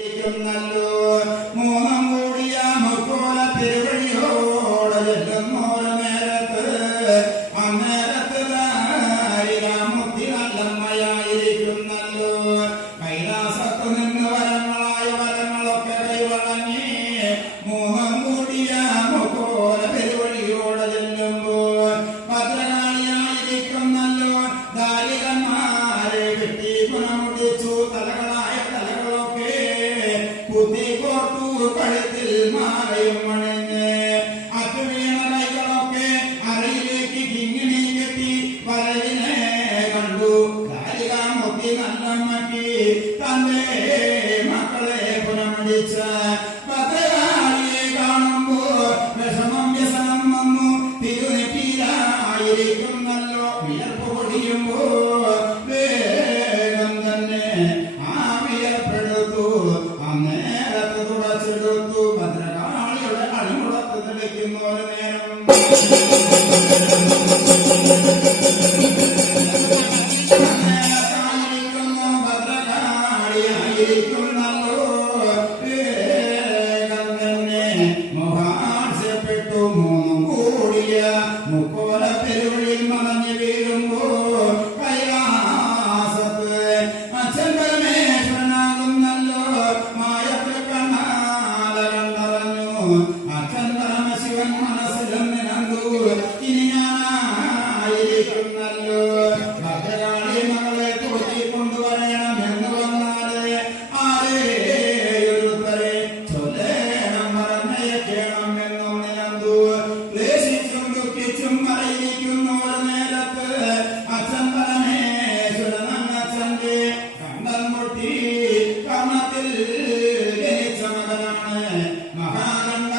ചൊന്നല്ലോ അമ്മയ്ക്ക് തന്റെ മക്കളെ പുനമടിച്ച പത്രയാളിയെ കാണുമ്പോൾ വിഷമം വ്യസനം വന്നു. തിരുനെറ്റിയിലായിരിക്കുന്നല്ലോ വിയർപ്പ് പൊടിയുമ്പോൾ Maharam